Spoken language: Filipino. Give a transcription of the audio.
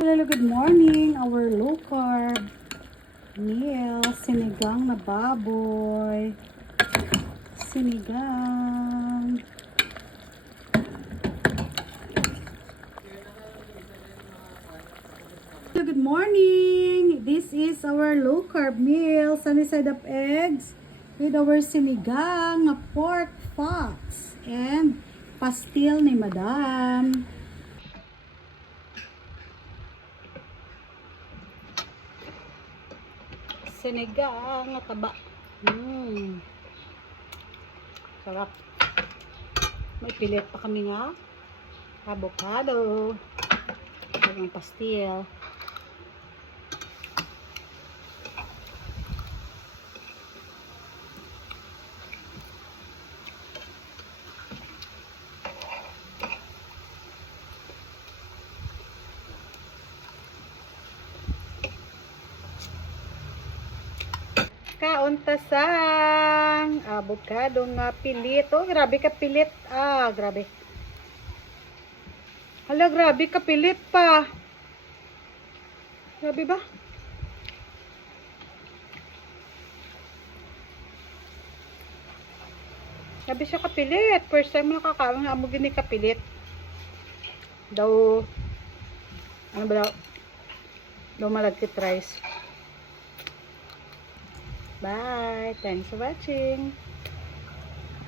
Hello, good morning. Our low carb meal, sinigang na baboy. Sinigang. Hello, good morning. This is our low carb meal, sunny side up eggs with our sinigang na pork fox and pastil ni Madam. Sinigang na taba. Sarap. May pilit pa kami nga avocado. Ang pastil. Kauntasang avocado nga pilit. Oh, grabe ka pilit. Grabe. Hala, grabe ka pilit pa. Grabe ba? Grabe siya kapilit. First time mo nakakaroon na amo gini kapilit. Daw, ano ba daw? Daw malagkit rice. Bye. Thanks for watching.